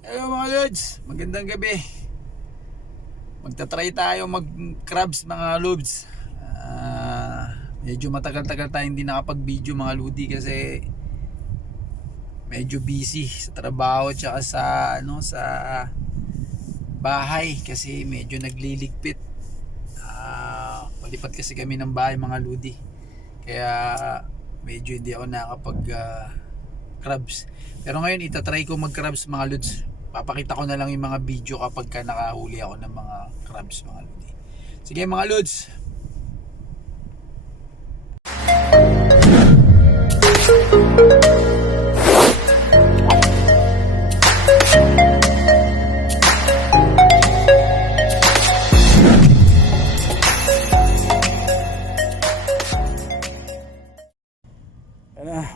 Hello mga lods, magandang gabi. Magta-try tayo mag-crabs mga lods. Medyo matagal-tagal tayo hindi nakapag-video mga lodi kasi medyo busy sa trabaho at sa sa bahay kasi medyo nagliligpit. Malipat kasi kami ng bahay mga lodi. Kaya medyo hindi ako nakapag crabs. Pero ngayon itatry ko mag-crabs mga lods. Papakita ko na lang yung mga video kapag nakahuli ako ng mga crabs mga lodi. Sige mga lods.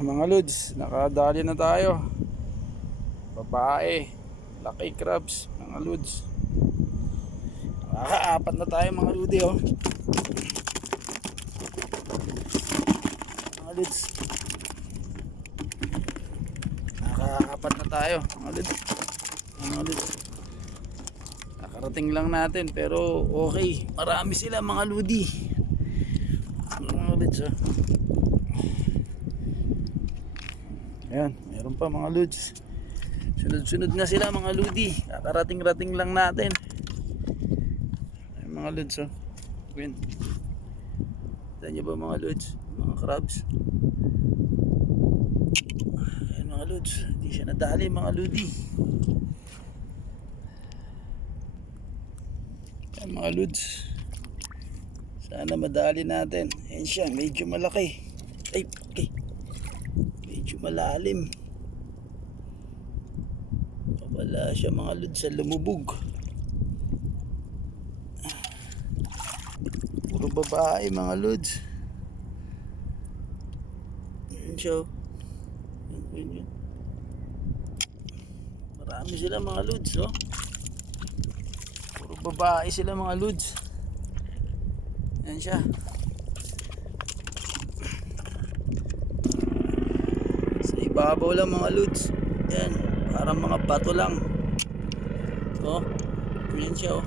Mga lods, nakadali na tayo. Babae, laki crabs mga lods. Nakakaapat na tayo mga lodi oh. Mga lods, nakakaapat na tayo mga lods. Mga lods, nakarating lang natin pero okay, marami sila mga lodi. Mga lods oh. Ayan, meron pa mga lods. Sunod-sunod na sila mga lodi. Kakarating-rating lang natin. Ayan, mga lods oh. Ayan. Kita nyo ba mga lods? Mga crabs. Ayan mga lods. Hindi siya nadali mga lodi. Ayan mga lods. Sana madali natin. Ayan siya, medyo malaki. Ay, okay. Medyo malalim. Wala siya mga lods sa lumubog. Puro babae mga lods. Ayan siya. Ayan. Marami sila mga lods oh. Puro babae sila mga lods. Ayan siya. Sa ibabaw lang mga lods. Ayan, parang mga bato lang. Oh, ayan siya oh.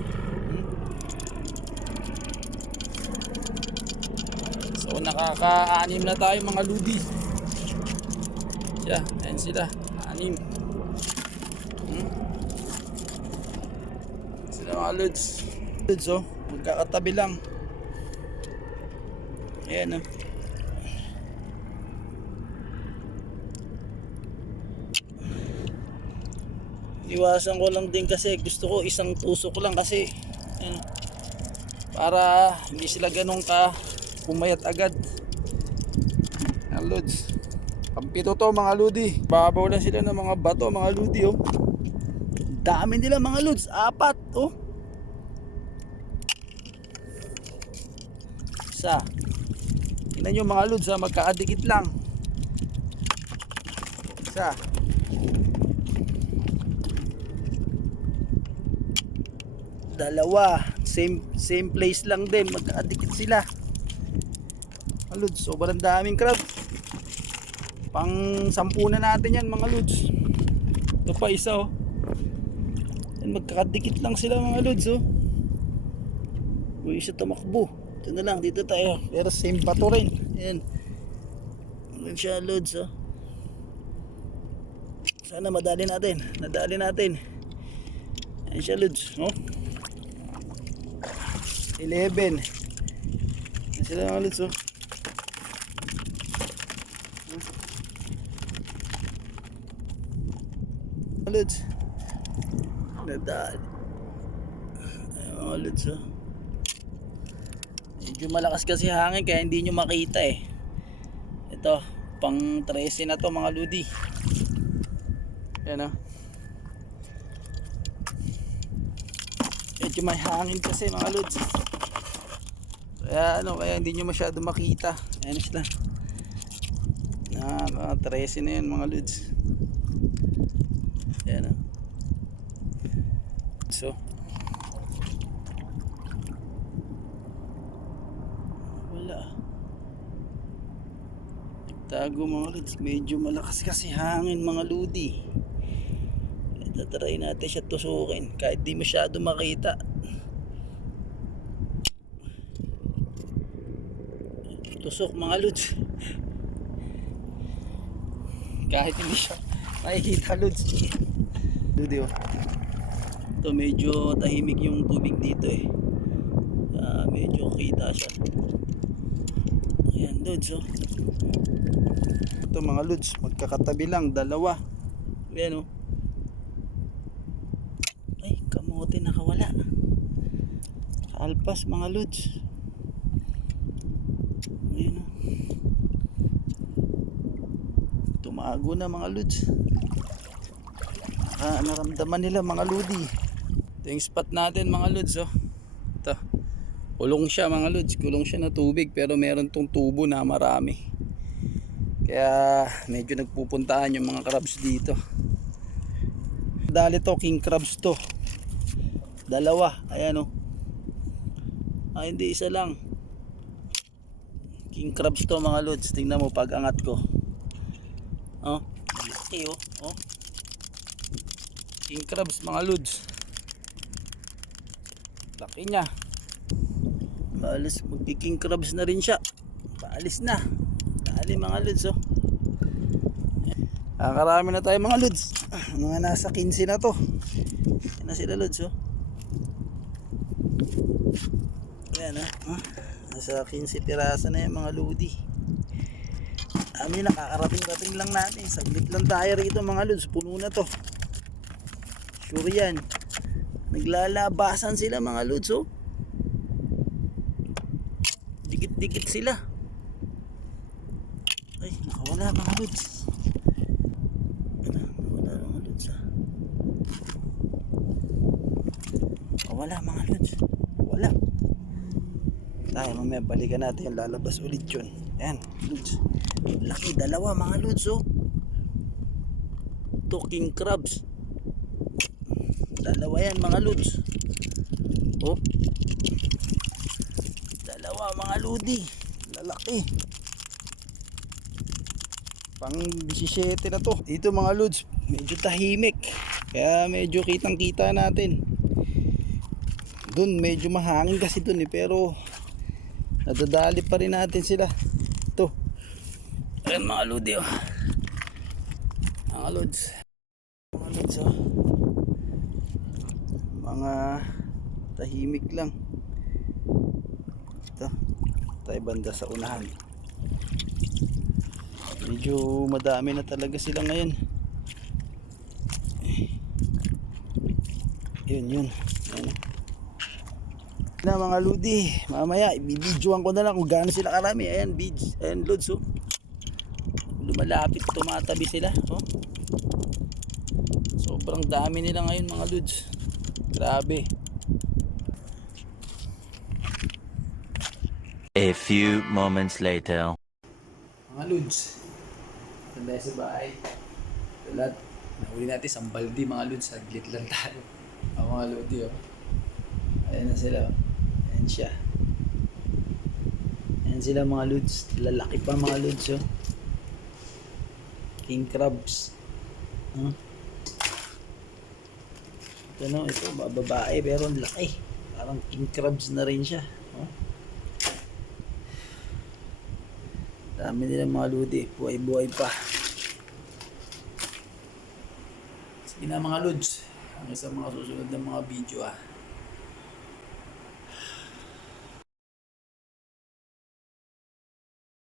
So nakaka-anim na tayo mga lodi. Siya, ayan sila, anim. Sila mga lods. Lods oh, magkakatabi lang. Ayan oh. Iwasan ko lang din kasi gusto ko isang tusok lang kasi ayan, para hindi sila ganun ka pumayat agad. Ayan lods, pampito to mga lodi. Babaw lang sila ng mga bato mga lodi oh. Dami nila mga lods, apat oh. Isa. Tingnan nyo mga lods ha, magkaadikit lang. Isa. Dalawa. Same place lang din, magkaadikit sila. Mga lods, sobrang daming crab. Pang 10 na natin yan mga lods. Ito pa isa oh. Yan, magkakadikit lang sila mga lods oh. Uy, isa tumakbo. Ito na lang, dito tayo. Pero same bato rin. Ayan. Ayan siya lods oh. Sana madali natin. Nadali natin. Ayan siya lods oh. 11. Ayan sila mga lods oh. Lods. Nadali. Ayan mga lods oh. Medyo malakas kasi hangin kaya hindi nyo makita eh. Ito, pang 13 na to mga lodi. Ayan o. Medyo may hangin kasi mga lods. Kaya kaya hindi nyo masyado makita. Ayan sila. Mga 13 na yun mga lods. Ayan o. So wala. Tago mga lods. Medyo malakas kasi hangin mga lodi. Tatry natin siya tusukin kahit di masyado makita. Tusok mga lods. Kahit hindi siya makikita lods. Lodi oh. Ito medyo tahimik yung tubig dito eh. Medyo kita siya. Ayan lods oh. Ito mga lods, magkakatabi lang, dalawa. Ayan oh. Ay, kamote nakawala. Alpas mga lods. Ayan oh. Tumago na mga lods. Naramdaman nila mga lodi. Ito yung spot natin mga lods oh. Ito. Kulong siya mga lods. Kulong siya na tubig pero meron tong tubo na marami. Kaya medyo nagpupuntahan yung mga crabs dito. Dali to, king crabs to. Dalawa. Ayan oh. Hindi isa lang. King crabs to mga lods. Tingnan mo pag angat ko. Oh. Laki oh. Oh. King crabs mga lods. Laki niya. Paalis, magki-king crabs na rin siya. Paalis na. Dali mga lods oh. Karami na tayo mga lods. Mga nasa 15 na to. Yan na sila lods oh. Ayan oh. Nasa 15 pirasa na yung mga lodi. Nakakarating-rating lang natin. Saglit lang tayo rito mga lods. Puno na to. Sure yan. Naglalabasan sila mga lods oh. Dikit-dikit sila. Ay, nakawala mga lods. Nakawala mga lods ah. Nakawala mga lods. Wala. Tayo mamaya balikan natin. Lalabas ulit yun. Ayan lods. Laki, dalawa mga lods oh. Talking crabs. Dalawa yan mga lods. Oh. Dalawa mga lodi. Lalaki. Pang 17 na to. Dito mga lods, medyo tahimik. Kaya medyo kitang kita natin. Doon medyo mahangin kasi doon eh. Pero nadadali pa rin natin sila. Ito. Ayan mga lodi oh. Mga lods. Mga lods oh. Mga tahimik lang. Ito tayo banda sa unahan. Medyo madami na talaga sila ngayon. Yun na mga lodi. Mamaya ibibidyoan ko na lang kung gaano sila karami. Ayan beads. Ayan lods oh. Lumalapit, tumatabi sila oh. Sobrang dami nila ngayon mga lods. Grabe. A few moments later. Mga lods, tanda sa bahay. Lahat, nahuli natin isang baldi mga lods. Saglit lang tayo. Mga lodi oh. Ayan na sila oh. Ayan siya. Ayan sila mga lods. Lalaki pa mga lods oh. King crabs. Ito babae pero ang laki. Parang king crabs na rin siya oh. Dami nila mga lodi. Buhay-buhay pa. Sige na mga lods. Hanggang sa mga susunod na mga video ah.